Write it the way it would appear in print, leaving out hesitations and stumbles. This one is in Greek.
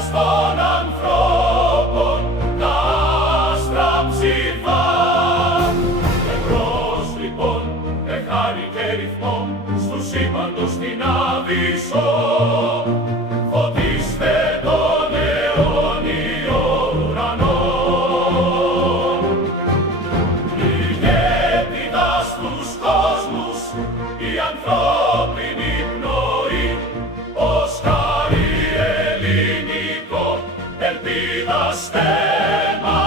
έλεος των ανθρώπων τα άστρα ψηφά. Εμπρός λοιπόν με χάρη και ρυθμό στου σύμπαντος την άβυσσο, φωτίστε τον αιώνιο ουρανό. Ηγέτιδας τους κόσμους η ανθρώπινη πνοή, ως χάρη ελληνικό ελπίδα στέμα.